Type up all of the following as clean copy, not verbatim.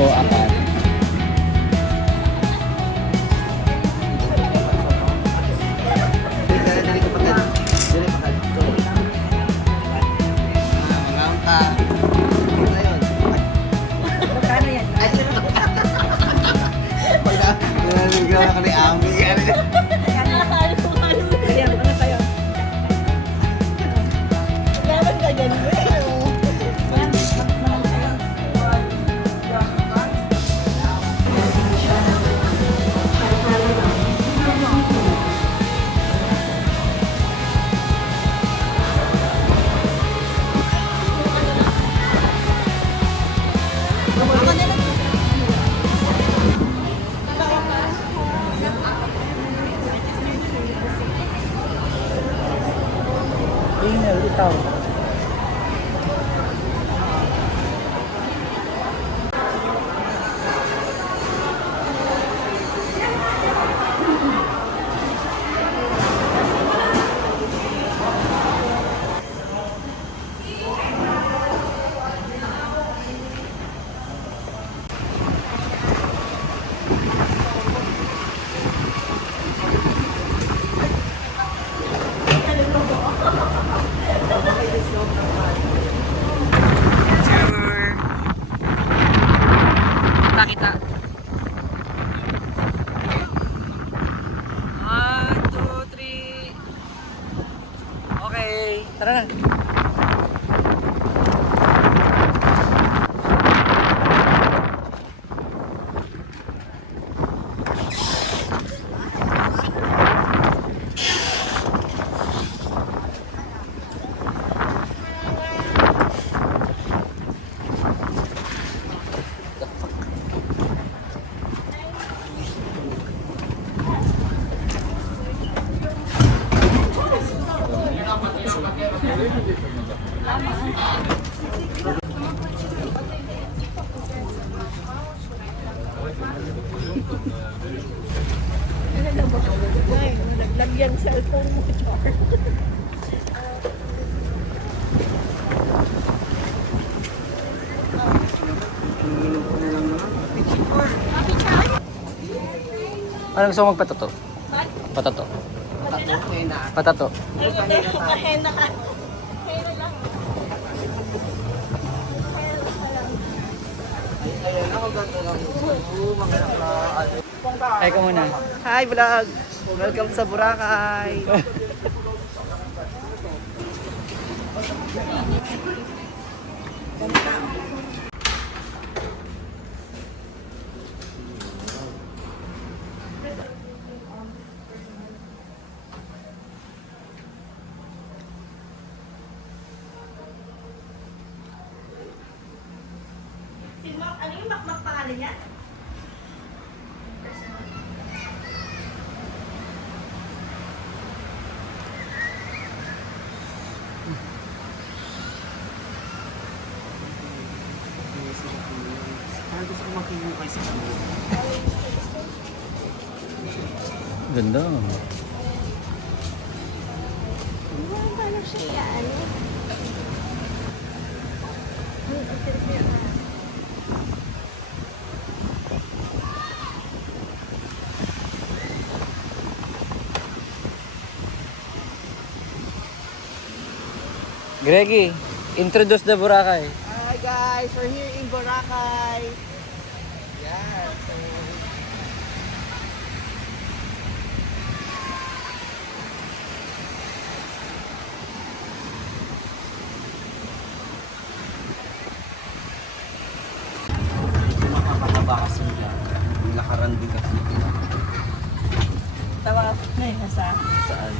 po akan. Magkano yan? Ayan, ano tayo? Dapat ka ganun. Tingnan, itaw. Kita. 1, 2, 3. Okay, tara na. Ay, naglagyan cellphone mo, Char. Ano gusto mo magpatato? Patato. Patato. Kahena ka. Kahena lang. Ay ka muna. Hi vlog! Welcome sa Boracay! Ano yung makmak pangalan niya? Parang gusto ko makihukay sa kanila. Ganda. Paano siya ano? Greggy, introduce the Boracay. Hi guys! We're here in Boracay! Yan! So, makakataba kasi nila. Yung lakaran din kasi. Tawa na yun sa Saan?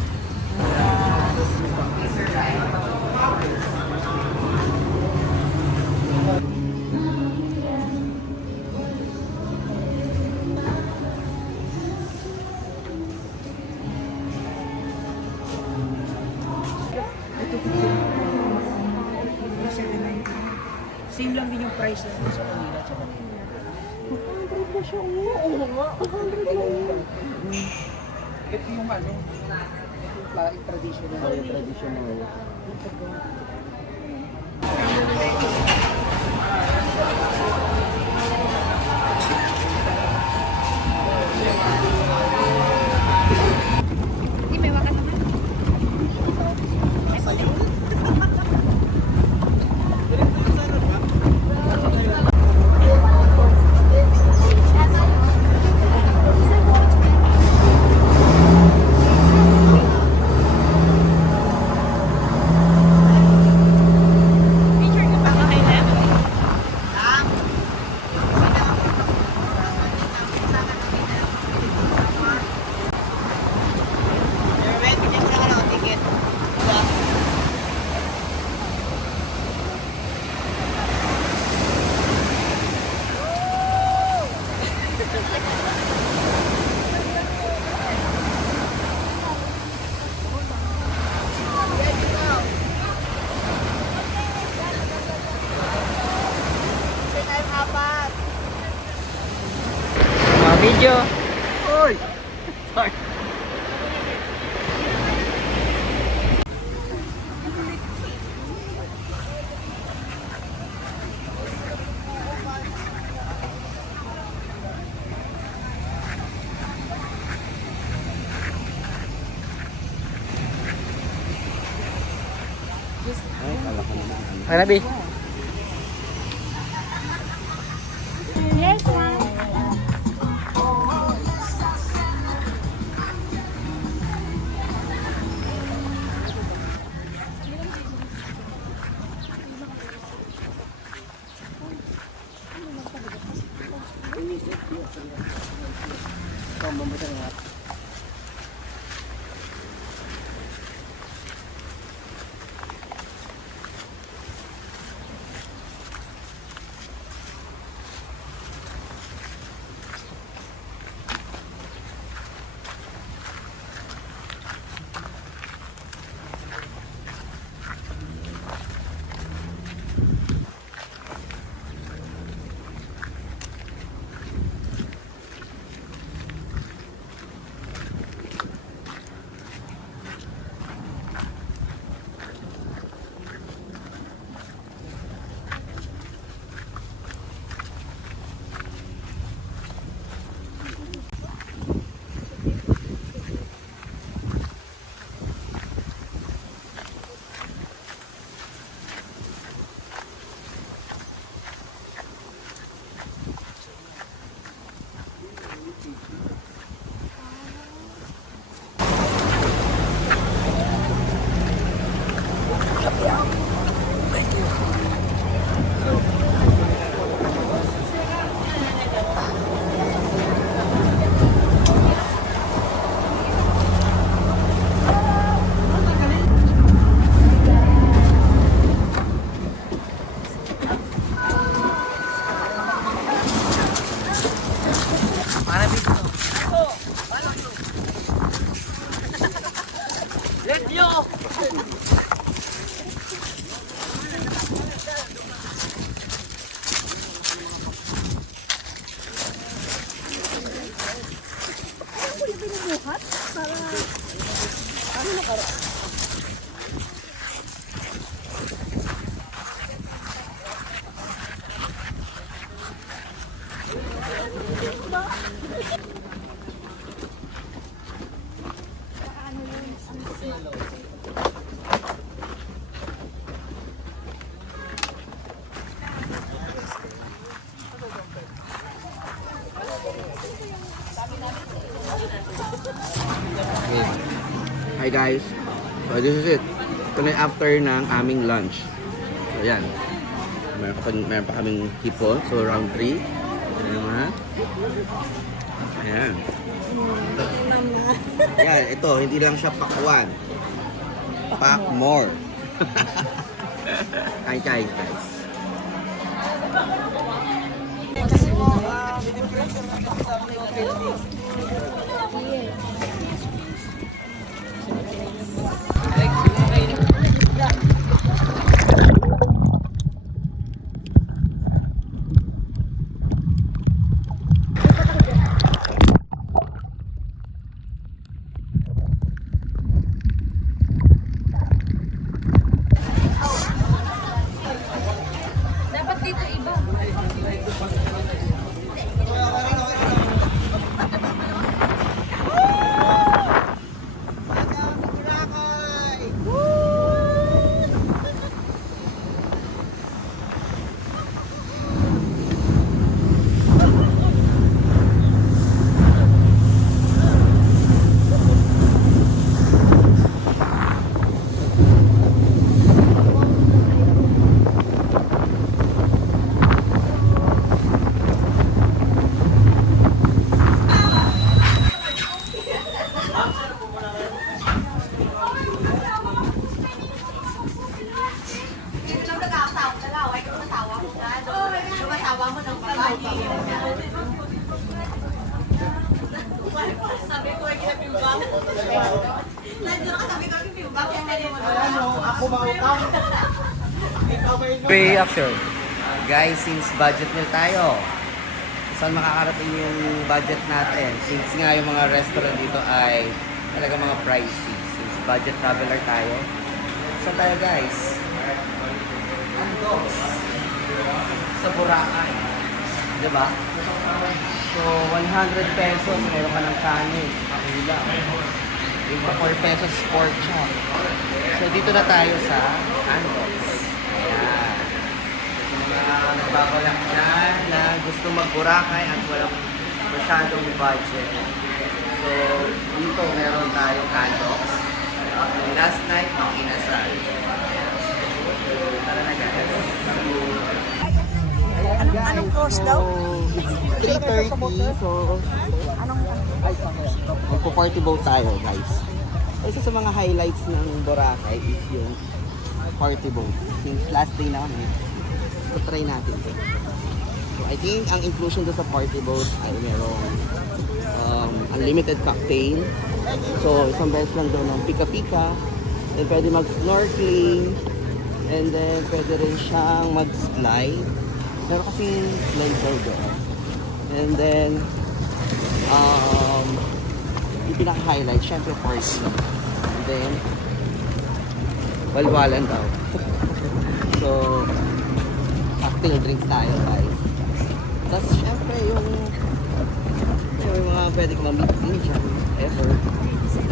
Same lang din yung price na sa Manila at Manila. 100 na siya. Oo nga. 100 na yun. Ito yung ano, yung traditional. Oh, yung traditional. Video. Oy! Sorry. Okay na, B. Yes, ma'am. Hi guys. So this is it. Ito na yung after ng aming lunch. So yan. Meron pa kaming hipon. So round 3. Ayan naman. Ayan. Ayan. Ito. Hindi lang siya pack 1. Pack more. Kain guys. Dapat dito iba. Reaction. Guys, since budget meal tayo, saan makakarating yung budget natin. Since nga yung mga restaurant dito ay talaga mga pricey. Since budget traveler tayo. Saan tayo guys? Andox. Sa Boracay. Diba? So, 100 pesos, meron ka ng kanin. Ulam. 4 pesos pork chop. So, dito na tayo sa Andox. Ayan. Mga nagbabalak dyan na gusto mag-Boracay at walang masyadong budget. So, dito meron tayong Andox. Last night, ang inasal. Tara na guys. Anong cost daw? It's 3:30, so magpo-party boat tayo guys. Isa sa mga highlights ng Boracay is yung party boat. Since last day na kami, so try natin ito. So I think ang inclusion doon sa party boat ay merong unlimited cocktail. So isang beses lang doon ng pika-pika. Then pwede mag-snorkeling. And then pwede rin siyang mag-slide. Meron kasing slide daw doon. And then yung pinaka-highlight, syempre party. And then walwalan daw. So cocktail drinks tayo guys. Tapos syempre yung mga pwede kong ma-meet din dyan ever.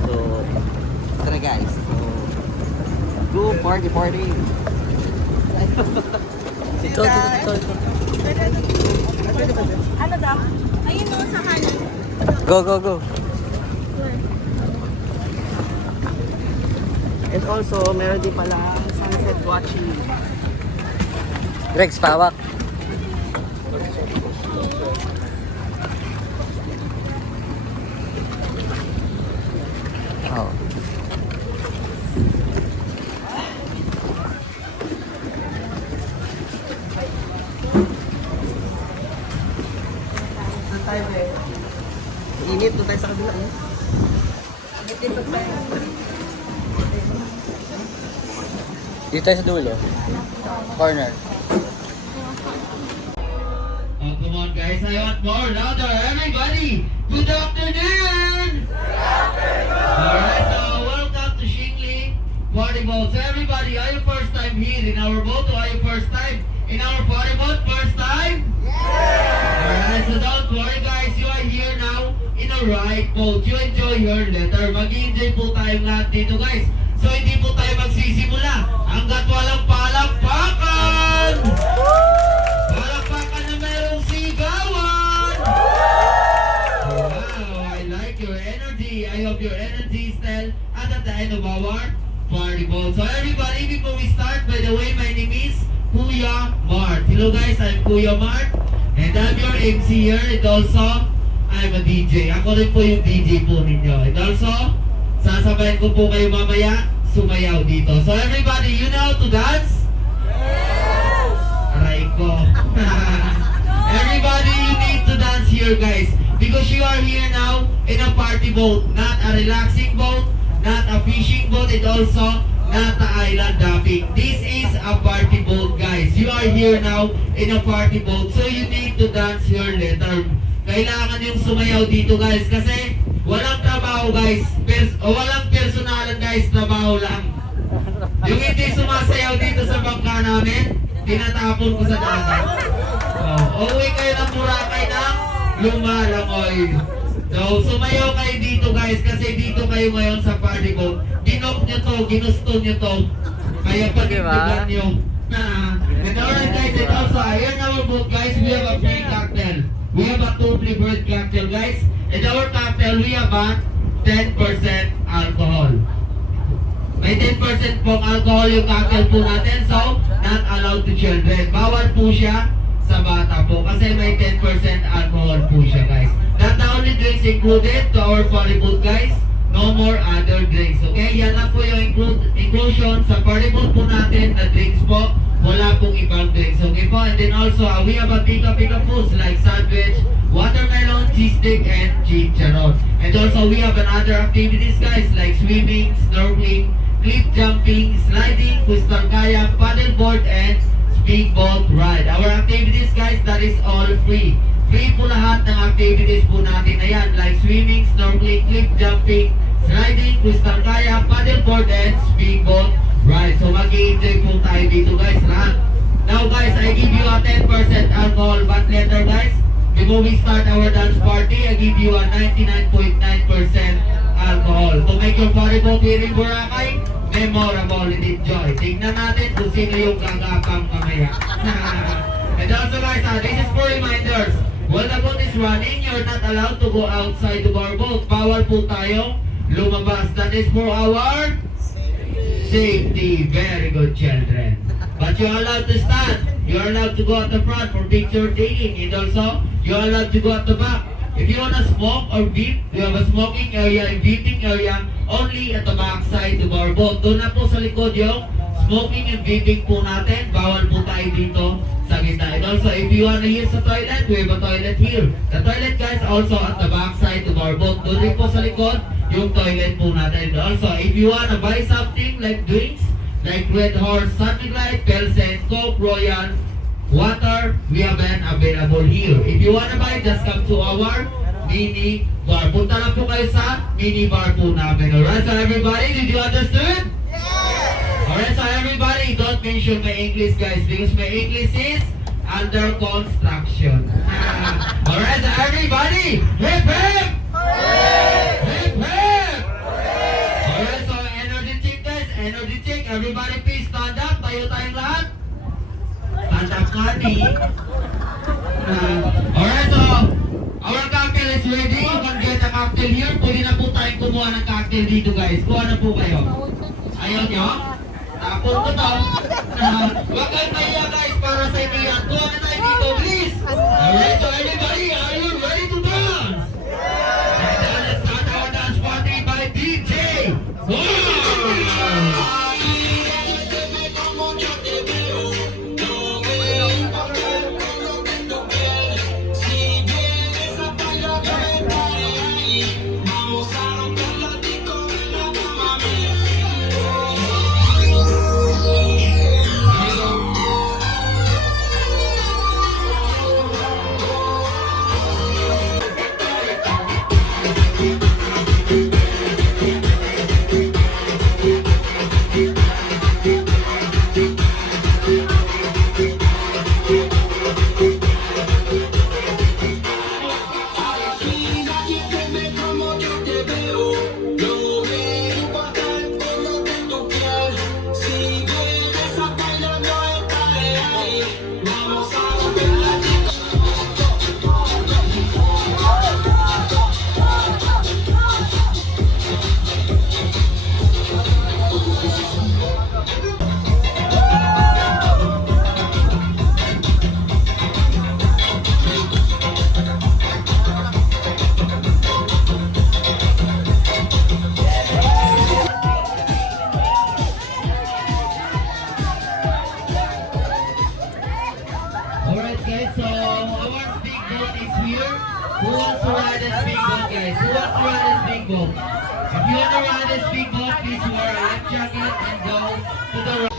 So tara guys. So go party party. Ito. Ano daw? Ayun o, sa kanan. Go. And also, meron din pala sunset watching. Rex, pawak. Oh. Saan tayo eh? Init, doon tayo sa kabila. Dito tayo sa dulo. Corner. Oh, come on guys, I want more louder. Everybody, good afternoon! Alright, so welcome to Shingling Party Boat. So everybody, are you first time here in our boat or are you first time in our party boat? First time? Alright, so don't worry guys, you are here now in a right boat. You enjoy your letter. Mag-enjoy po tayong lahat dito guys. So hindi po tayo magsisimula hanggat walang palakpakan! Palakpakan na merong sigawan! Wow, I like your energy. I hope your energy is still at the end of our party boat. So everybody, before we start, by the way, my name is Kuya Mart. Hello guys, I'm Kuya Mart. And I'm your MC here. And also, I'm a DJ. Ako rin po yung DJ po ninyo. And also, sasabayan ko po kayo mamaya sumayaw dito. So everybody, you know how to dance? Yes! Aray ko. Everybody, you need to dance here guys. Because you are here now in a party boat. Not a relaxing boat, not a fishing boat, and also not a island hopping. This is a party boat guys. You are here now in a party boat. So you need to dance your letter. Kailangan yung sumayaw dito guys kasi walang trabaho guys. Walang personalan guys, trabaho lang. Yung hindi sumasayaw dito sa bangka namin, tinatapon ko sa dagat. Uwi kayo ng Boracay ng lumalangoy. So sumayaw kayo dito guys kasi dito kayo ngayon sa party boat. Ginop nyo to, ginusto nyo to. Kaya panindigan nyo. And alright guys, and also here in our boat guys, we have a free cocktail. We have a totally bird cocktail guys. In our cocktail, we have a 10% alcohol. May 10% pong alcohol yung cocktail po natin, so not allowed to children. Bawal po siya sa bata po kasi may 10% alcohol po siya guys. Not the only drinks included to our party boat guys, no more other drinks. Okay, yan lang po yung inclusion sa party boat po natin na drinks po. Wala pong ibang drinks. Okay po, and then also we have a pika-pika foods like sandwich, watermelon, cheese stick, and chicharon. And also we have another activities guys like swimming, snorkeling, cliff jumping, sliding, crystal kayak, paddleboard, and speedboat ride. Our activities guys, that is all free. Free po lahat ng activities po natin na yan, like swimming, snorkeling, cliff jumping, sliding, crystal kayak, paddleboard, and speedboat. Right, so mag-i-enjoy po tayo dito guys, lahat. Now guys, I give you a 10% alcohol, but later guys, before we start our dance party, I give you a 99.9% alcohol. To make your party boat here in Boracay memorable and enjoy. Tingnan natin kung sino yung gagapang mamaya. And also guys, this is for reminders. While the boat is running, you're not allowed to go outside of our boat. Bawal po tayong lumabas. That is for our safety. Very good, children. But you're allowed to stand. You're allowed to go at the front for picture taking. And also, you're allowed to go at the back. If you wanna smoke or vape, we have a smoking area and vaping area only at the back side of our boat. Doon na po sa likod yung smoking and vaping po natin. Bawal po tayo dito sa gitna. And also, if you wanna use the toilet, we have a toilet here. The toilet guys also at the back side of our boat. Doon rin po sa likod yung toilet po natin. Also, if you wanna buy something like drinks, like Red Horse, something like Pelsen, Coke, Royal, water, we have been available here. If you wanna buy, just come to our mini bar. Punta lang po kayo sa mini bar po namin. Alright, so everybody, did you understand? Yes! Alright, so everybody, don't mention my English guys, because my English is under construction. Alright, so everybody, hip hip! Hip hip! Alright, so energy check guys, energy check. Everybody please stand up. Tayo tayong lahat. Stand up kami. Alright, so our cocktail is ready. You can get a cocktail here. Pwede na po tayong kumuha ng cocktail dito guys. Kuha na po kayo. Ayaw nyo? Tapon ko to. Huwag kayong mahiya guys para sa inyo yan. Kuha na tayo dito please. Alright, so everybody, are you ready to dance? And then let's start our dance party by DJ. Alright guys, so our speedboat is here. Who wants to ride a speedboat guys? Who wants to ride a speedboat? If you want to ride a speedboat, please wear a life jacket and go to the right.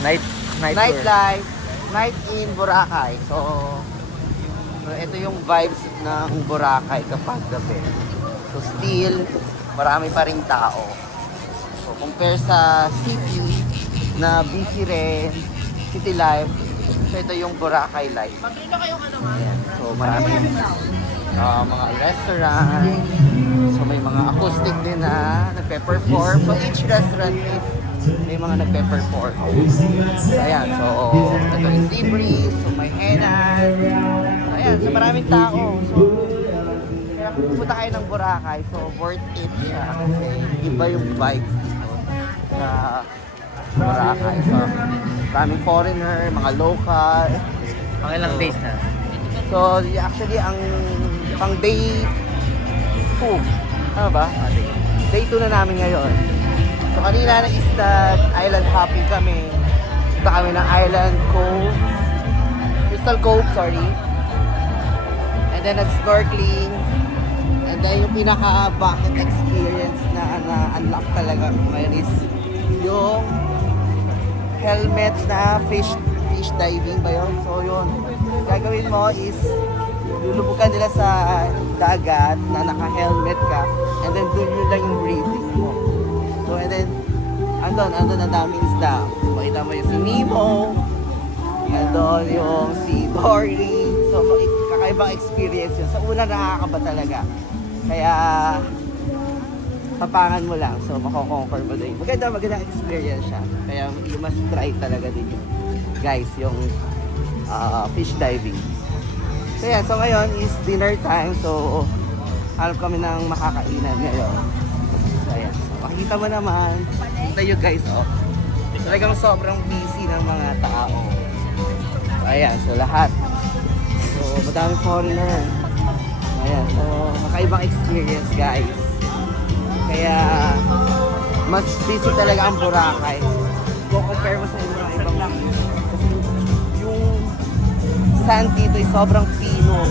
Night tour. Nightlife, night in Boracay. So ito yung vibes ng Boracay kapag gabi. So still, marami pa ring tao. So compare sa city na busy rin, city life, so ito yung Boracay life. Ayan. So marami mga restaurant. So may mga acoustic din na nagpe-perform. So each restaurant is may mga nagpe-perform. So ayan, so ito yung Sea Breeze, so may Henan. Ayan, so maraming tao. So kaya kung pupunta kayo ng Boracay, so worth it siya kasi iba yung vibes dito sa Boracay. So maraming foreigner, mga local. Mga ilang days na. So actually ang pang day 2, ano ba? Day 2 na namin ngayon. So kanina island hopping kami. Punta kami ng Island Cove. Crystal Cove, sorry. And then nag-snorkeling. And then yung pinaka-bucket experience na unlock talaga ngayon is yung helmet na fish diving ba yun? So yun, gagawin mo is lulubukan nila sa dagat na naka-helmet ka and then doon yun lang yung breathing mo. So and then andun ang daming isda. Makita mo yung si Nemo, andun yung si Dory. So kakaibang experience yun. Sa una nakakaba talaga. Kaya tapangan mo lang. So mako-conquer mo din. Magandang experience siya. Kaya you must try talaga din yun. Guys, yung fish diving. So yeah, so ngayon is dinner time. So hanap kami ng makakainan ngayon. So ayan. So, makikita mo naman. Kita nyo guys, oh. Talagang sobrang busy ng mga tao. So ayan, so lahat. So madaming foreigner. Ayan, so makaibang experience guys. Kaya mas busy talaga ang Boracay. Kung compare mo sa mga ibang kasi yung sand dito ay sobrang pino.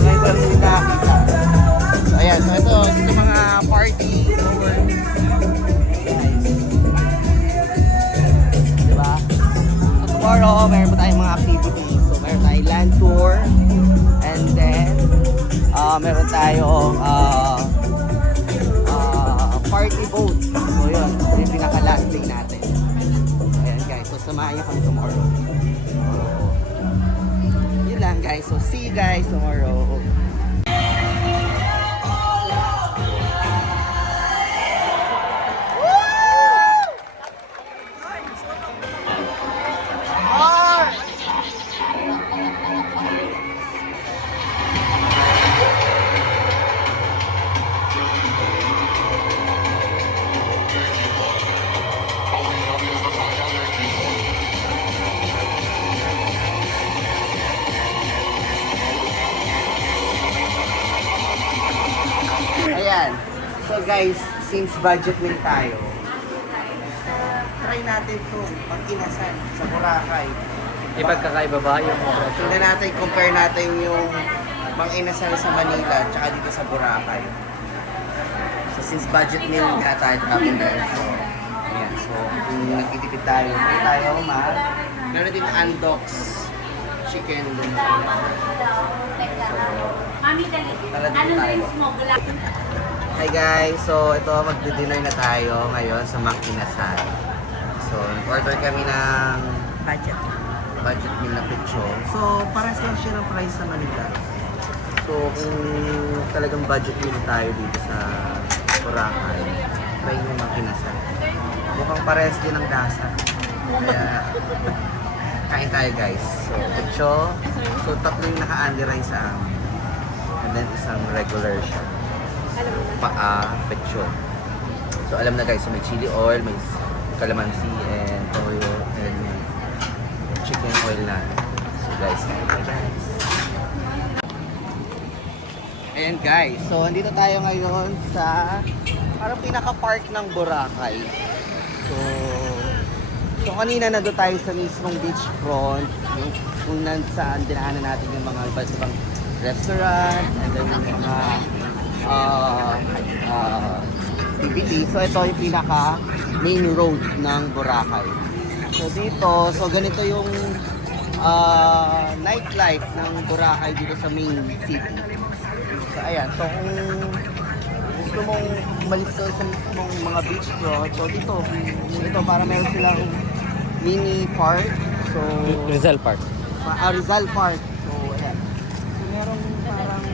Ngayon ko rin yung nakakita. So ayan, so ito yung mga party over. Diba? So tomorrow, meron pa tayong mga activities. So meron tayong land tour. And then, meron tayong party boat. So yun, ito yung pinaka-last day natin. Ayan guys, so samahan niyo kami tomorrow. Yun lang guys, so see you guys tomorrow. Ayan. So guys, since budget meal tayo, try natin itong pag-inasan sa Boracay. Ipagkakaiba ba yung Tingnan natin, compare natin yung pang-inasal sa Manila at dito sa Boracay. So since budget meal nga tayo traveler, so ayan. So kung nagtitipid tayo, hindi tayo meron din Andox chicken din. Mami, dali. Tara dito Ano tayo. drinks mo? Gula. Hi guys! So ito, magdi-dinner na tayo ngayon sa Makinasal. So order kami ng budget meal na picture. So pares lang siya ng price sa Manila. So kung talagang budget meal tayo dito sa Boracay, try nyo Makinasal. Mukhang pares din ang lasa. Kaya kain tayo guys. So picture. So tatlo yung naka-Andy rice sa amin. And then isang regular siya. Pecture. So alam na guys, so may chili oil, may calamansi and toyo and chicken oil na. So guys, ayan guys, so andito tayo ngayon sa parang pinaka-park ng Boracay. So kanina nandun tayo sa mismong beachfront, kung saan dinaanan natin yung mga iba't ibang restaurant and then yung mga activity. So ito yung pinaka main road ng Boracay. So dito, so ganito yung nightlife ng Boracay dito sa main city. So ayan, so kung gusto mong umalis ka sa mismong mga beach road, so dito para meron silang mini park. So Rizal Park. Rizal Park. So ayan. So merong parang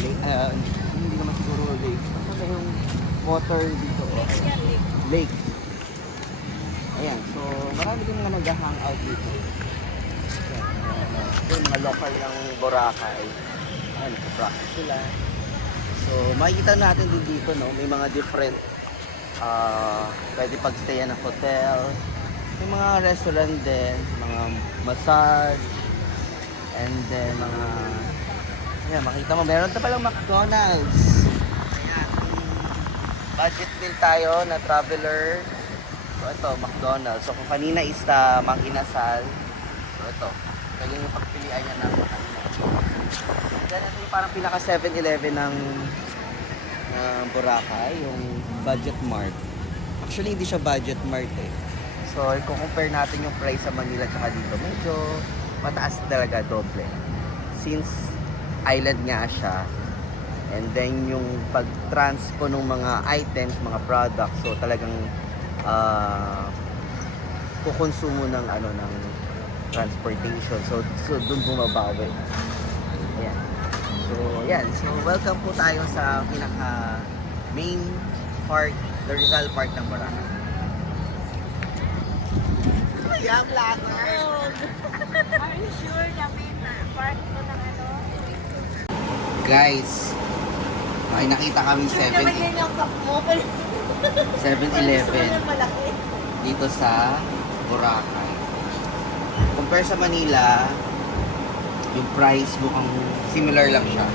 hindi naman siguro lake. Kasi yung water dito. Ayan. Lake. Ayan. So marami din nga nag-hangout dito. Ayan. Yung mga local ng Boracay. Ayan, nag-practice sila. So makikita natin din dito, no, may mga different pwede pagstayan ng hotel. May mga restaurant din, mga massage, and then mga, ayan, makita mo, meron na palang McDonald's. Ayan, budget meal tayo na traveler. So ito, McDonald's. So kung kanina is Mang Inasal, so ito, pwede yung pagpilian niya ng kanina. Then ito yung parang pinaka 7-Eleven ng Boracay, yung Budget Mart. Actually, hindi siya Budget Mart eh. So, kung compare natin yung price sa Manila at dito, medyo mataas talaga, doble. Since island nga siya, and then yung pag-transpo ng mga items, mga products, so talagang kukonsumo ng ng transportation. So dun bumabawi. Ayan. So, ayan. So, welcome po tayo sa pinaka main park, the Rizal Park ng Boracay. Yeah, vlogger! Are you sure na may park ko ng Guys, ay nakita kami Sure naman yan yung cup mo. 7-Eleven Malaki. dito sa Boracay. Compare sa Manila, yung price mukhang similar lang siya.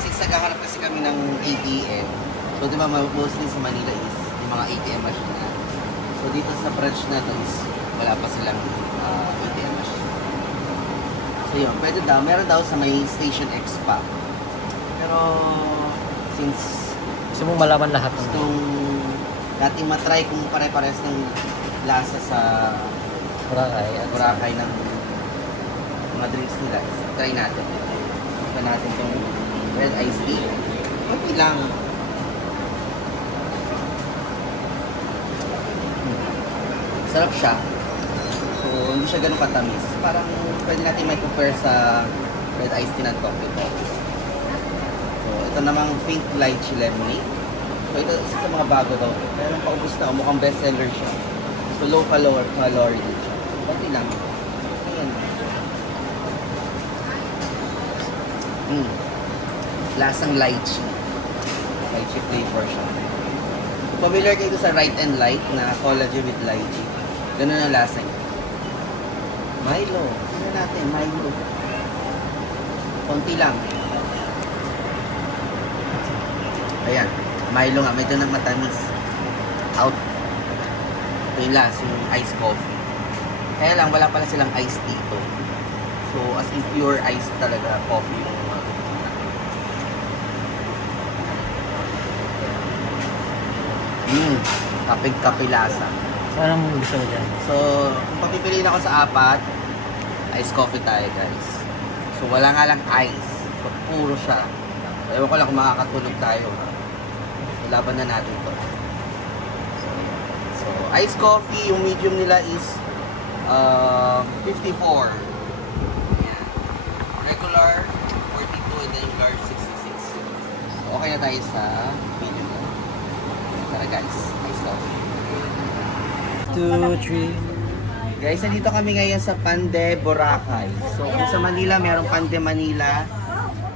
Since naghahanap kasi kami ng ATM, so di ba mostly sa Manila is yung mga ATM machine na. So dito sa branch na to is wala pa silang ATM machine. So yun, pwede daw, meron daw sa may Station X pa. Pero since Gusto mong malaman lahat ng gustong nating matry kung pare-pares ng lasa sa Boracay. Boracay ng mga drinks nila, try natin. Try natin itong red iced tea. Okay lang. Sarap siya. So, hindi siya ganun katamis. Parang pwede natin may compare sa red iced tea ng coffee. So, ito namang pink lychee lemonade. So, ito sa mga bago daw. Pero paubos na, mukhang bestseller siya. So, low calorie din siya. Okay lang. Ayan. Lasang lychee. Lychee flavor siya. Familiar kayo sa Right and Light na collagen with lychee. Ganun ang lasa niya. Milo. Ano natin? Milo. Konti lang. Ayan. Milo nga. Medyo nang matamis. Out. Ito yung last. Yung iced coffee. Kaya lang, wala pala silang iced tea ito. So, as in pure iced talaga coffee yung kapig-kapi lasa. So, anong gusto mo dyan? So, kung papipiliin ako sa apat, iced coffee tayo, guys. So, wala nga lang ice. So, puro siya. So, ewan ko lang kung makakatulog tayo. So, laban na natin to. So, iced coffee, yung medium nila is 54. Ayan. Regular, 42, and then yung large, 66. So, okay na tayo sa medium lang. Tara guys, iced coffee. 2, 3. Guys, nandito kami ngayon sa Pande, Boracay. So, kung sa Manila, mayroong Pande Manila.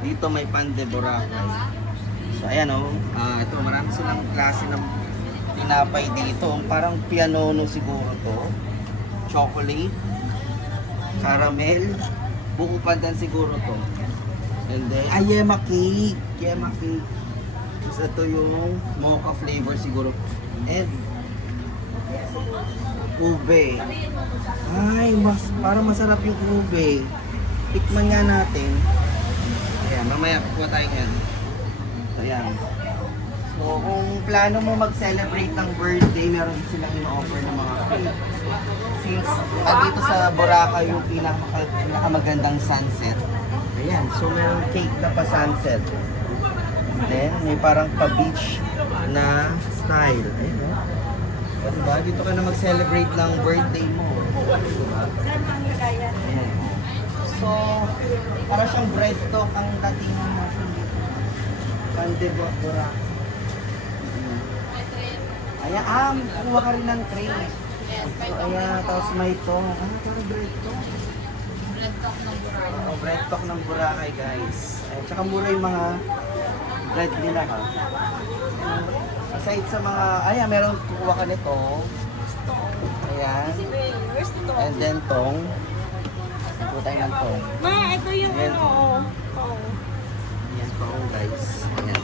Dito may Pande, Boracay. So, ayan o. Ito, marami silang klase ng tinapay dito. Parang pianono siguro to. Chocolate. Caramel. Buko pandan siguro to. And then, yema cake. Yema cake. Tapos ito yung mocha flavor siguro. And ube. Ay, parang masarap yung ube. Tikman nga natin. Ayan, mamaya kuha tayo yan. Ayan. So, So, kung plano mo mag-celebrate ng birthday, meron din silang in-offer ng mga cake. Since dito sa Boracay yung pinakamagandang sunset. Ayan, so meron cake na pa-sunset. Then, may parang pa-beach na style. Ayun, no? Diba? Dito ka na mag-celebrate ng birthday mo. Diba? Ayan. So, para siyang bread talk ang datingan natin dito. Pande Boracay. Ayan, kuha ka rin ng tray. So, ayan, tapos may ito. Ano parang bread talk? Oh, bread talk ng Boracay, guys. Ayan, tsaka mura yung mga bread nila, ha. Aside sa mga, ayan, meron kukuha ka nito. Ayan. And then tong. Kuha tayo ng tong. Ma, ito yung Ayan. ano. Oh. Ayan tong, guys. Ayan.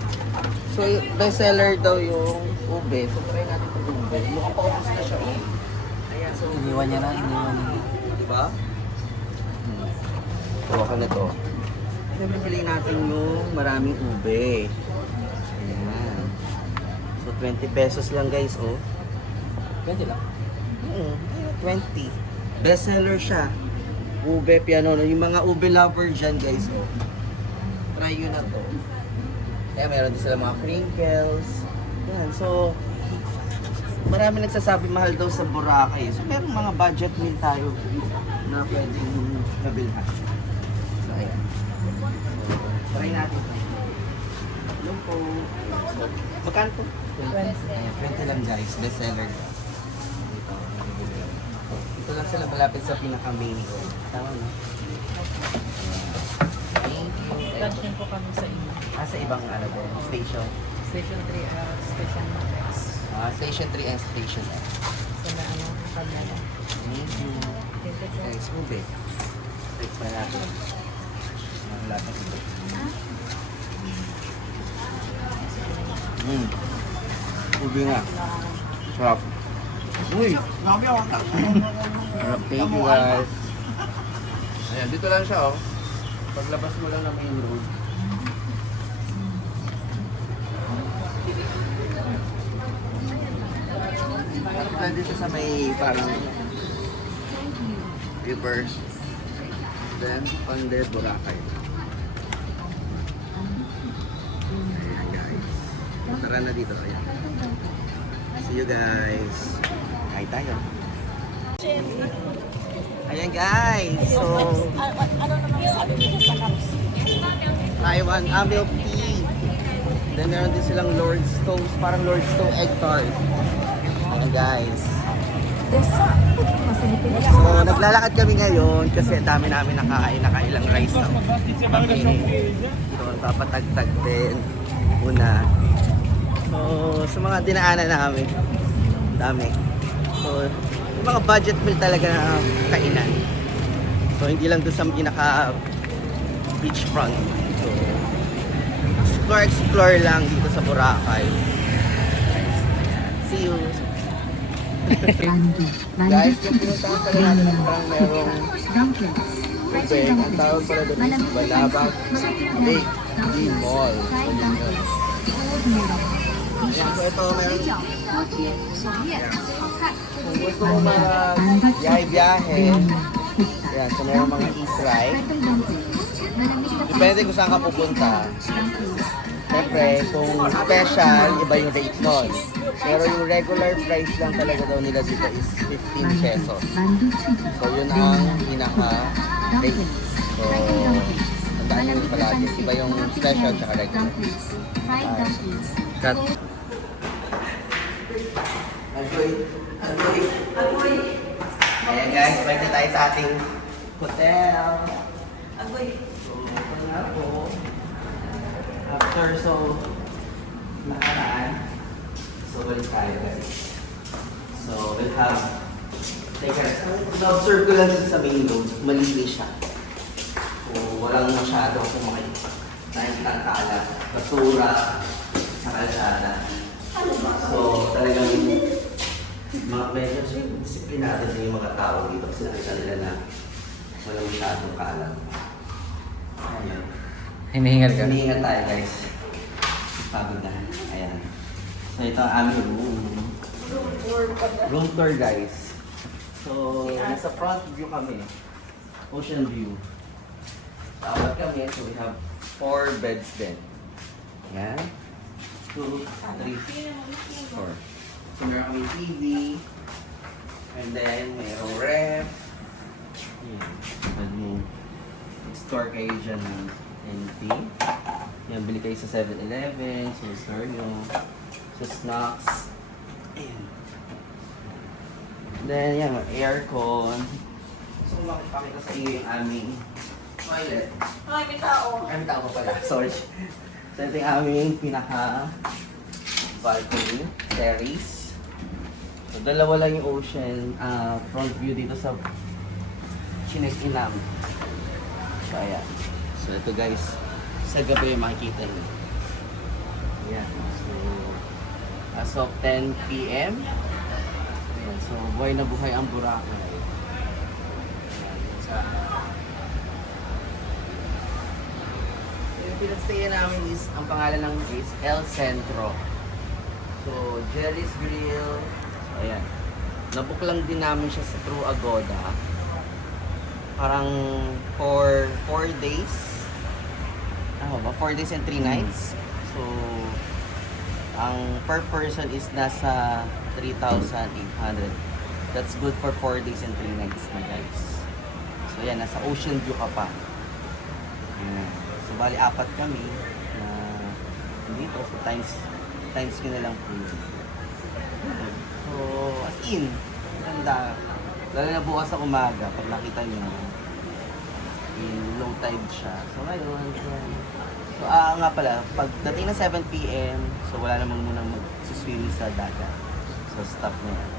So, best seller daw yung ube. So, try natin itong ube. Mukhang paubos na siya. Ayan, so, Iniwan niya na, iniwan niya. di ba? Kuha ka nito. Then, bibili natin yung maraming ube. Ayan. So, 20 pesos lang, guys, oh. Pwede lang. 20. Best seller siya. Ube, piano. Yung mga ube lover dyan, guys, oh. Try yun na to. Kaya meron din sila mga crinkles. Yan, so marami nagsasabi mahal daw sa Boracay. So meron mga budget meal tayo na pwedeng mabilhan. So ayan. So, try natin. Hello po. So, magkano po? 20 lang guys. Best seller. Dito. Ito lang sila malapit sa pinaka-main road. Tama na? Lunch din po kami sa inyo. Sa ibang ano din, station. Station 3, Station Max. Station 3 and Station X. Sa na ano, Paglala. Thank you. Thank you, sir. Guys, ube. Take pa natin. Malapit ito. Ube nga. Sarap. Uy! Grabe ako. Sarap. Thank you guys. Ayan, dito lang siya oh. Paglabas mo lang ng main road. Dito sa may parang rivers. Then, Pande, Boracay. Ayan guys. Tara na dito. Ayan. See you guys. Hi tayo. Ayan guys. So, Ano naman sabi mo sa cups? Taiwan milk tea. Then meron din silang Lord Stowe's, parang Lord Stowe egg tart. Ayan guys. So naglalakad kami ngayon kasi ang dami namin nakailang rice na kami. So papatagtag din una. So sa mga dinaanan namin, dami. So yung mga budget meal talaga na kainan. So hindi lang doon sa pinaka beachfront. So explore lang dito sa Boracay. See you. Guys, yung pinuntahan pala natin parang merong ube. Ang tawag pala doon is Balabag Lake Green Mall. Ganyan yun. Ayan, so ito meron. Ayan. Kung gusto mo mag-biyahe, ayan, so meron mga e-try. Depende kung saan ka pupunta. Siyempre, kung special, iba yung rate nun. Pero yung regular price lang talaga daw nila dito is 15 pesos. So yun ang pinaka-rate. So, tandaan nyo palagi. Iba yung special tsaka regular. Cut. Agoy. Ayan guys, balik na tayo sa ating hotel. Agoy. So, ito na po. After so nakaraan, so balik tayo guys. So we'll have, teka, na-observe ko lang sa main road, malinis siya. So walang masyado kung makikita kalat, basura sa kalsada. So talagang mga medyo disiplinado din yung mga tao dito kasi nakita nila na walang masyadong kalat. Ayan. Hinihingal ka. Hinihingal tayo guys. Pagod na. Ayan. So ito ang aming room. Room tour guys. So nasa front view kami. Ocean view. Dapat kami, so we have 4 beds din. Yan. 2, 3, 4. So meron kami TV. And then mayroong ref. Yan. Pwede mo store kayo dyan ng anything. Yan, bili kayo sa 7-Eleven. So store nyo. So snacks. Ayan. Then yan, aircon. So makipakita sa iyo yung aming toilet. Ay, may tao. Ay, may tao pa pala. Sorry. So ito yung aming pinaka balcony, terrace. So dalawa lang yung ocean front view dito sa chinek-in namin. So ayan. So ito guys, sa gabi makikita nyo. Ayan. So as of 10 p.m. Ayan. So buhay na buhay ang Boracay. Yung pinagstayan namin is, ang pangalan ng is El Centro. So, Jerry's Grill. So, ayan. Nabook lang din namin siya sa True Agoda. Parang for 4 days. Ano ba? 4 days and 3 nights. So, ang per person is nasa 3,800. That's good for 4 days and 3 nights na guys. So yan, nasa Ocean View ka pa. Ayan. So bali 4 kami na dito. So times ko na lang po. So as in, ganda. Lalo na bukas sa umaga, pag nakita nyo, in low tide siya. So ngayon, so nga pala, pagdating ng 7 p.m, so wala namang munang mag-swim sa dagat. So stop na yan.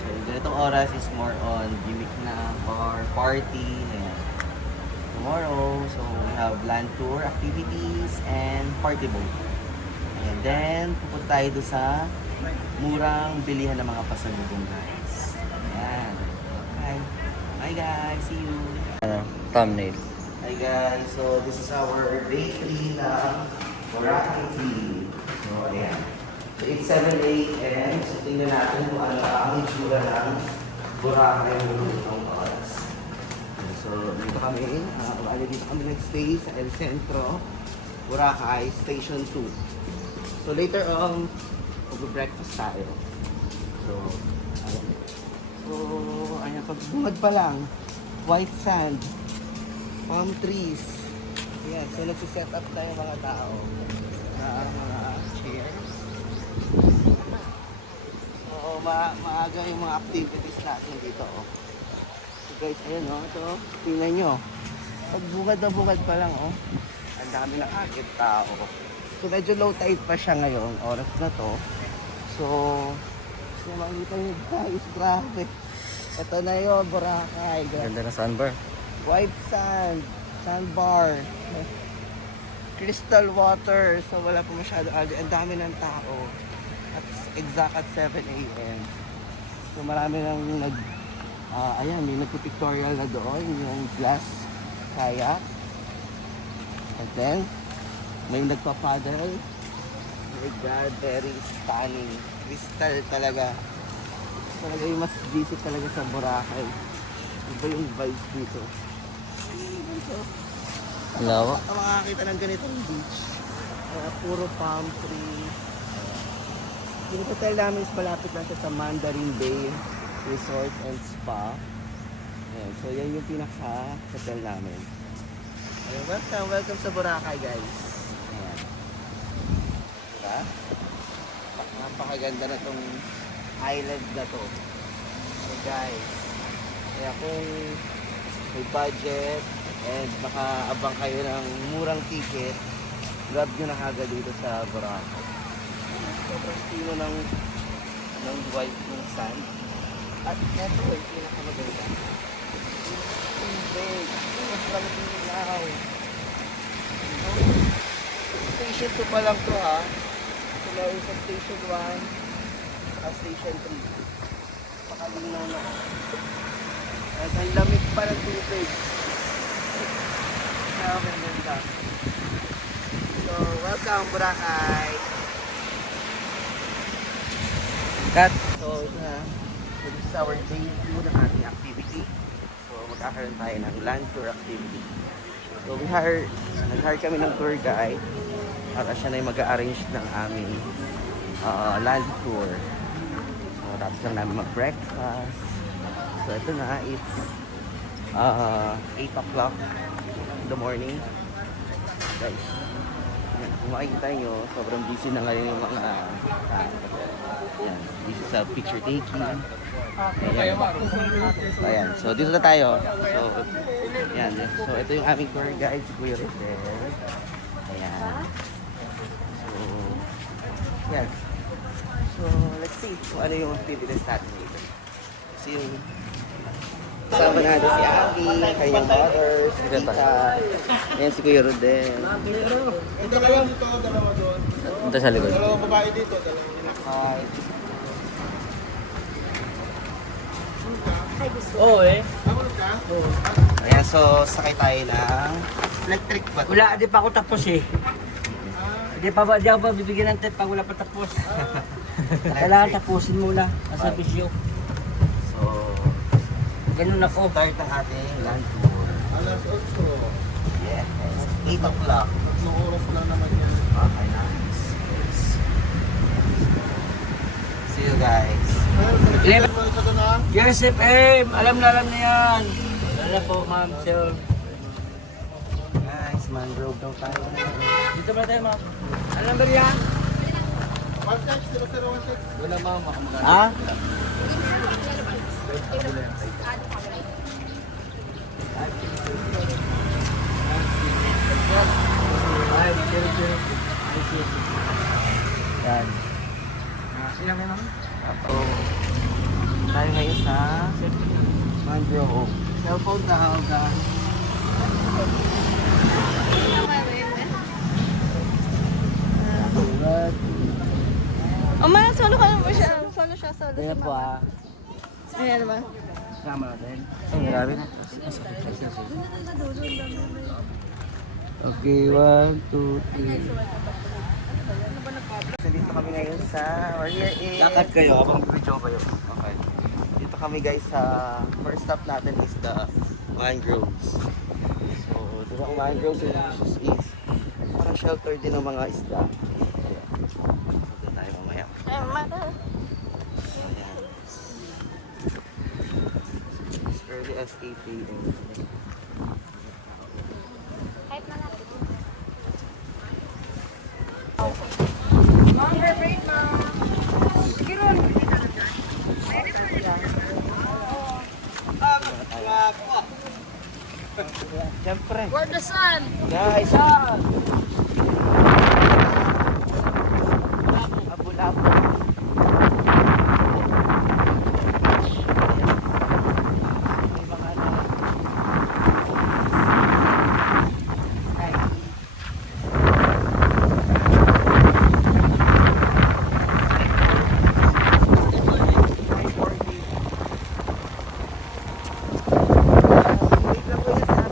So ganitong oras is more on gimmick na or party. Ayan. Tomorrow, so we have land tour activities and party boat. And then, pupunta tayo doon sa murang bilihan ng mga pasalubong guys. Ayan. Bye. Bye guys. See you. Thumbnail. Hi guys. So this is our day 3 na Boracay team. So ayan. So it's 7 a.m. So tingnan natin kung ano ang itsura ng Boracay ng oras. So dito kami. Dito kami nag-stay sa El Centro, Boracay, Station 2. So later on, mag-breakfast tayo. So, ayan. So, ayan, pagbungad pa lang, white sand, palm trees. Ayan, so nagsiset up tayo mga tao na mga chairs. So, maaga yung mga activities natin dito. Oh. So guys, ayan o, ito, tingnan nyo. Pagbungad na bungad pa lang, oh. Ang dami ng agad tao. So, medyo low tide pa siya ngayon, oras na to. So makikita nyo guys, grabe. Ito na yun, Boracay. Ganda na sandbar. White sand, sandbar, crystal water. So wala pa masyado agad. Ang dami ng tao. At exact at 7 a.m. So marami nang ayan, may nagpipictorial na doon, yung glass kayak. And then, may nagpapaddle. Oh my God, very stunning. Crystal talaga. Talaga yung mas visit talaga sa Boracay. Iba yung vibes dito. Lawak. Ang makakita ng ganitong beach. Puro palm tree. Yung hotel namin is malapit lang siya sa Mandarin Bay Resort and Spa. Ayan, so yan yung pinaka-hotel namin. Ayan, welcome sa Boracay guys. Ayan. Diba? Napakaganda na tong island na to. So guys, kaya kung may budget and makaabang kayo ng murang ticket, grab nyo na kagad dito sa Boracay. Sobrang tino ng white ng sand. At neto yung pinakamaganda. Tubig. Sobrang tinaw. Station 2 pa lang to ha. So meron sa Station 1 at Station 3. Pakalinaw na. At ang lamig pa ng tubig. Grabe ganda. So welcome Boracay. Cut! So, ito na. So, this is our day 2 ng ating activity. So, magkakaroon tayo ng land tour activity. So, nag-hire kami ng tour guide para siya na yung mag-arrange ng aming land tour. So, tapos lang namin mag-breakfast. So, ito na. It's 8 o'clock in the morning. Guys, yan, kung makikita nyo, sobrang busy na ngayon yung mga yan, this is a picture taking. Ayan, so dito na tayo. So, yan. So, ito yung aming tour guide, si Kuya Rodel. Ayan. So, yan. So, let's see kung ano yung activities natin dito. So, yung kasama natin si Abby, kanyang mothers, si Tita. Ayan si Kuya Rodel. Ito sa likod. Hi. Oo eh. Ayan, so sakay tayo ng electric ba? Wala, di pa ako tapos eh. Di ako pa bibigyan ng tip pag wala pa tapos. Kailangan tapusin muna. Nasa bisyo. So, Ganun ako. start ng ating land tour. Alas 8. Yes, 8 o'clock. 3 oras lang naman yan. Okay, nice. See you guys. Pero sa doon na. Yes, FM. Alam na yan. Wala po, ma'am, sir. Nice, mangrove daw tayo. Dito ba tayo, ma'am? Alam ba yan? 16, 0016. Wala, ma'am. Ha? Ay, sir. Yan. Ilang kayo, ma'am? So, tayo ngayon sa mangrove. Cellphone daw, guys. Ma, solo ka naman siya. Solo siya, solo. Kaya po Ayan naman. Sama natin. Ay, grabe na. Okay, 1, 2, 3. So, dito kami ngayon sa... We're here in... Lakad kayo habang video kayo. Okay. Dito kami guys sa... First stop natin is the mangroves. So, dito ang mangroves is parang shelter din ng mga isda. Ayan. So, doon tayo mamaya. Ayan. As early as 8 a.m. Siyempre. Where the sun? Guys, Abu-Labu. May mga ay. Wait lang po yun sa akin.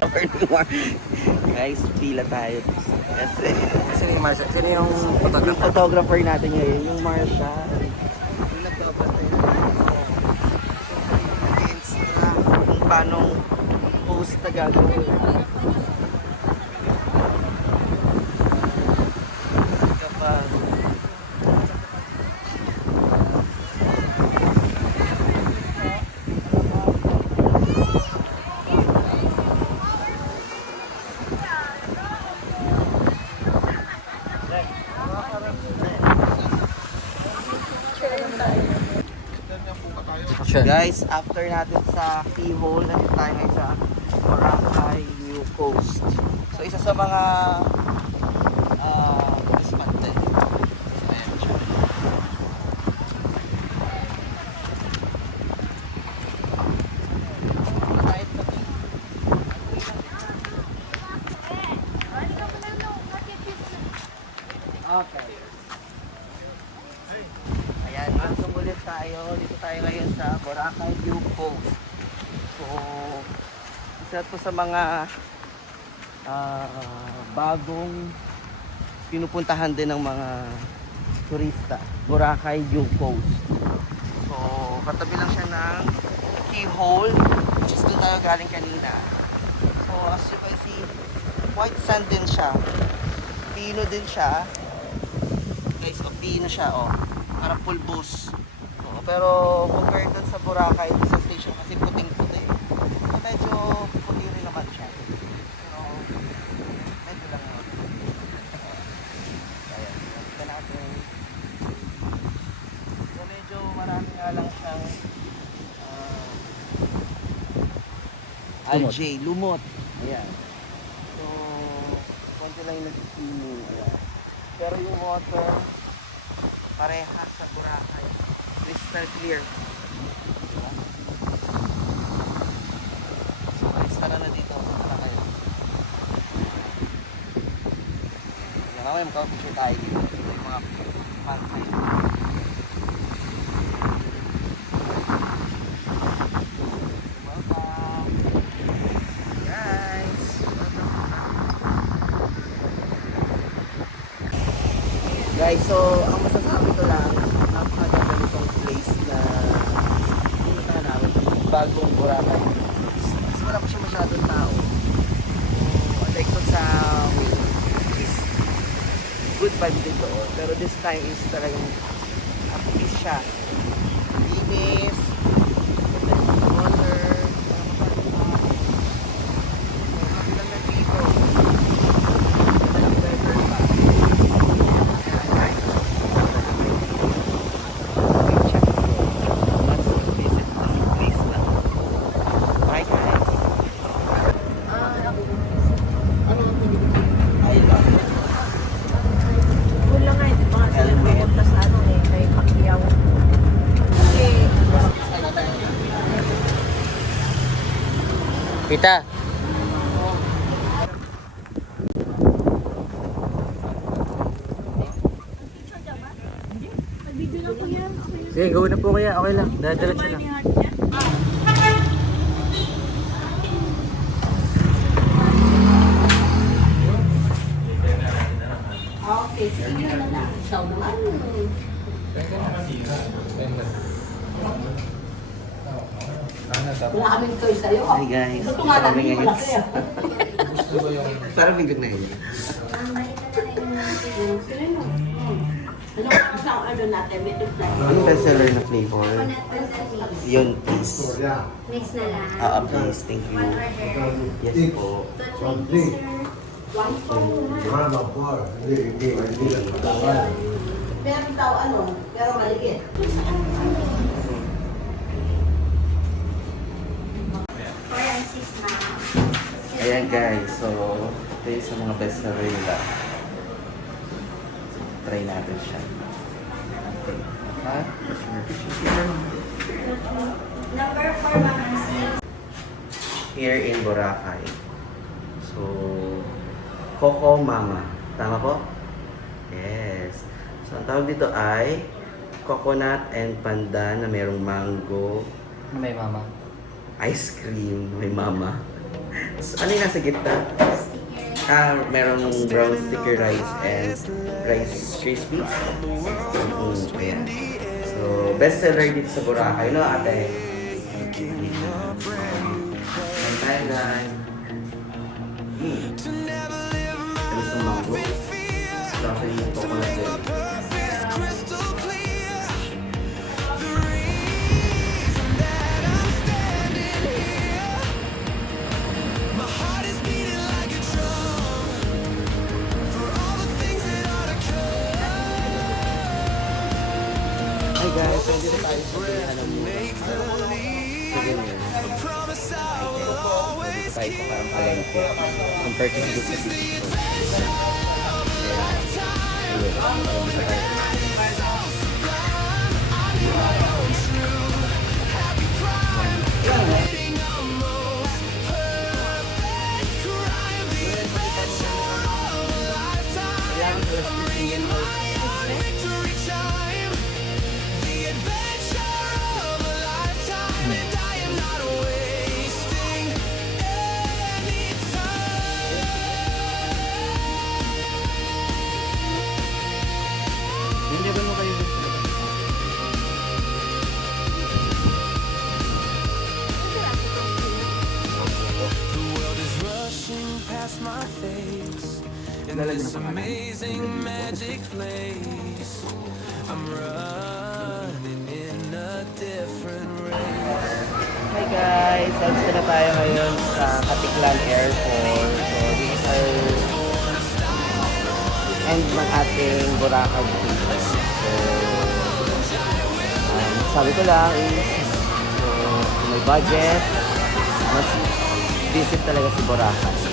Guys, pila tayo. Kasi Sino yung Marsha? Sino yung yung photographer? photographer natin ngayon, yung Marsha. Yung nagbabatay na instruct kung paano post na gagawin. Kapag Sure. guys, after natin sa keyhole, nandito tayo ngayon sa Boracay New Coast. So, isa sa mga dispante. Ayan siya. Okay. Ayan, sumulit tayo. Dito tayo ngayon sa Boracay New Coast. So, isa to sa mga bagong pinupuntahan din ng mga turista. Boracay New Coast. So, katabi lang siya ng keyhole, which is doon tayo galing kanina. So, as you can see, white sand din siya. Pino din siya. Guys, pino siya, oh. Parang pulbos. Oo, pero compared dun sa Boracay, sa station kasi puting-puti. So, medyo puti rin naman siya. Pero, medyo lang yun. Ayan, nakita natin. So, medyo marami nga lang siyang algae, lumot. Ayan. So, konti lang yung nag-swimming. Ayan. Pero yung water, pareha sa Boracay. Crystal clear. Diba? So, alis na dito. Punta kayo. Yan nga, may magkakapicture tayo dito. Ito yung mga fan site. Welcome. Guys. Guys, so ang masasabi ko lang, napakaganda nitong place na pinuntahan namin, bagong Boracay. Mas wala pa siya masyadong tao. So, unlike to sa Wing, which is good vibes dito. Pero this time is talagang peace siya. Linis, water, kapilang na dito. Walang weather pa. Wala nga, hindi pa nga sila pumunta sa ano eh, kay Pacquiao. Kasi, Tita. Sige, gawin na po kaya. Okay lang. Dadiretso lang. Hi guys, ito kami ngayon. Parang bigod na yun. Ano bestseller na flavor? Yun, please. Next na lang. Please, thank you. Yes po. Meron daw ano, pero maliit. Ayan guys, so ito yung sa mga bestseller nila. Try natin siya. Okay. Ha? Number 4, Mama. Here in Boracay. So, Coco Mama. Tama po? Yes. So, ang tawag dito ay coconut and pandan na merong mango, May mama. ice cream, may mama. Ano yung nasa gitna? Merong brown sticker rice and rice crispy. Ayan. So, best seller dito sa Boracay, no ate? Ayan tayo guys. Alis ng mango. Tapos yung coconut jelly. Hi guys, so dito tayo sa pilihan ng mura. So ganyan. Dito tayo sa parang palengke. Compared to dito sa beach. Ayun. Dito tayo. Hindi ba mo kayo gusto? Lalagyan ng pangalan. Hi guys! Nandito na tayo ngayon sa Katiklan Airport. So, this is our end ng ating Boracay trip. So, sabi ko lang is, so, kung may budget, mas visit talaga si Boracay. So,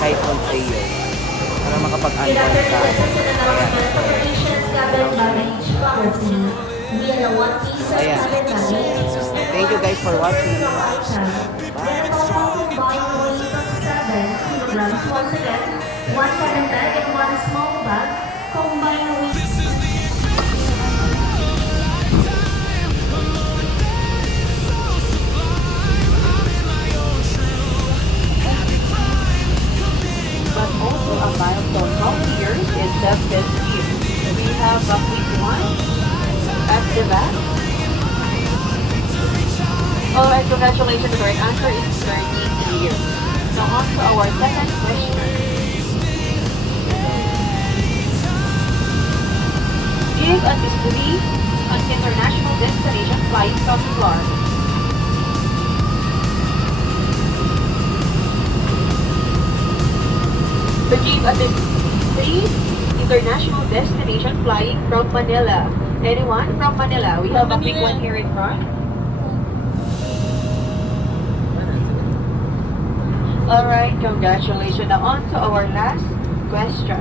kahit once a year. Para makapag-unwind ka. Ayan. Thank you guys for watching. Bye. Once again, one cabin bag and one small bag combined with But also a milestone home here is the 5th year. We have roughly one at the back. Oh, and congratulations, the correct answer is 13 years. Now on to our second question. Give a history an international destination flying from Florida. To give a three international destination flying from Manila. Anyone from Manila? We have a big one here in front. Alright, congratulations. Now on to our last question.